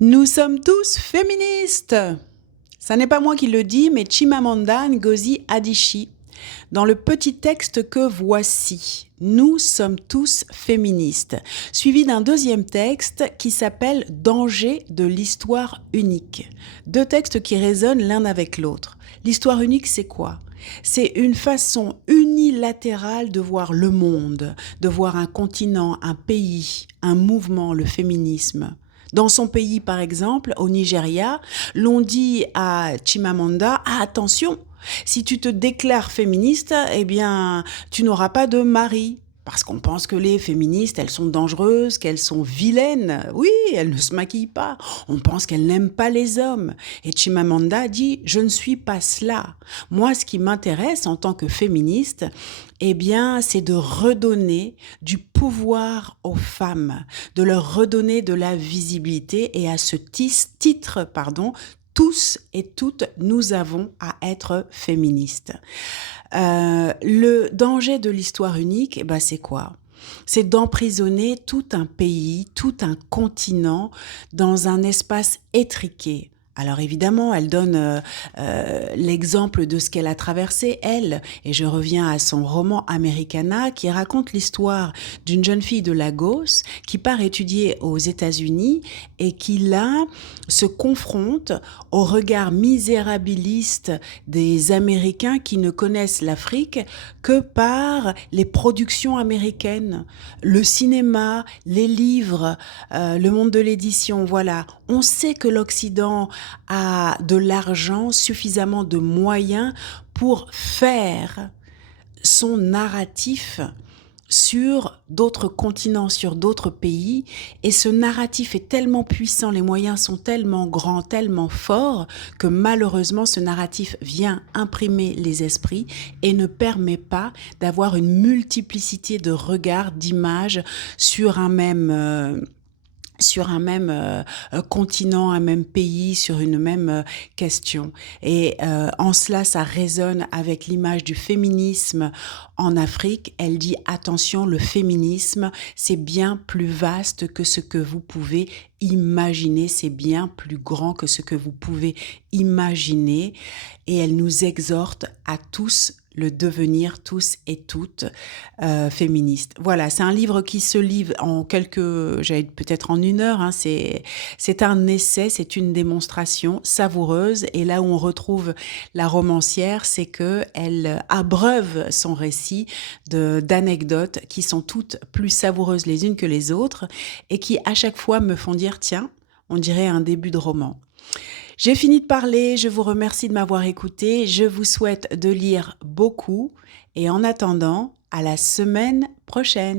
Nous sommes tous féministes. Ça n'est pas moi qui le dis, mais Chimamanda Ngozi Adichie. Dans le petit texte que voici, nous sommes tous féministes, suivi d'un deuxième texte qui s'appelle Danger de l'histoire unique. Deux textes qui résonnent l'un avec l'autre. L'histoire unique, c'est quoi ? C'est une façon unilatérale de voir le monde, de voir un continent, un pays, un mouvement, le féminisme. Dans son pays, par exemple, au Nigeria, l'on dit à Chimamanda, ah, attention, si tu te déclares féministe, eh bien, tu n'auras pas de mari. Parce qu'on pense que les féministes, elles sont dangereuses, qu'elles sont vilaines. Oui, elles ne se maquillent pas. On pense qu'elles n'aiment pas les hommes. Et Chimamanda dit, je ne suis pas cela. Moi, ce qui m'intéresse en tant que féministe, eh bien, c'est de redonner du pouvoir aux femmes, de leur redonner de la visibilité. Et à ce titre, tous et toutes, nous avons à être féministes. Le danger de l'histoire unique, eh ben, c'est quoi ? C'est d'emprisonner tout un pays, tout un continent dans un espace étriqué. Alors évidemment, elle donne l'exemple de ce qu'elle a traversé, elle, et je reviens à son roman Americana qui raconte l'histoire d'une jeune fille de Lagos qui part étudier aux États-Unis et qui là se confronte au regard misérabiliste des Américains qui ne connaissent l'Afrique que par les productions américaines, le cinéma, les livres, le monde de l'édition, voilà. On sait que l'Occident a de l'argent, suffisamment de moyens pour faire son narratif sur d'autres continents, sur d'autres pays, et ce narratif est tellement puissant, les moyens sont tellement grands, tellement forts, que malheureusement ce narratif vient imprimer les esprits et ne permet pas d'avoir une multiplicité de regards, d'images sur un même continent, un même pays, sur une même question. Et en cela, ça résonne avec l'image du féminisme en Afrique. Elle dit attention, le féminisme, c'est bien plus vaste que ce que vous pouvez imaginer, c'est bien plus grand que ce que vous pouvez imaginer. Et elle nous exhorte à tous le devenir tous et toutes féministes. Voilà, c'est un livre qui se lit en peut-être en 1 heure. Hein, c'est un essai, c'est une démonstration savoureuse. Et là où on retrouve la romancière, c'est que elle abreuve son récit d'anecdotes qui sont toutes plus savoureuses les unes que les autres et qui à chaque fois me font dire tiens, on dirait un début de roman. J'ai fini de parler, je vous remercie de m'avoir écouté, je vous souhaite de lire beaucoup et en attendant, à la semaine prochaine.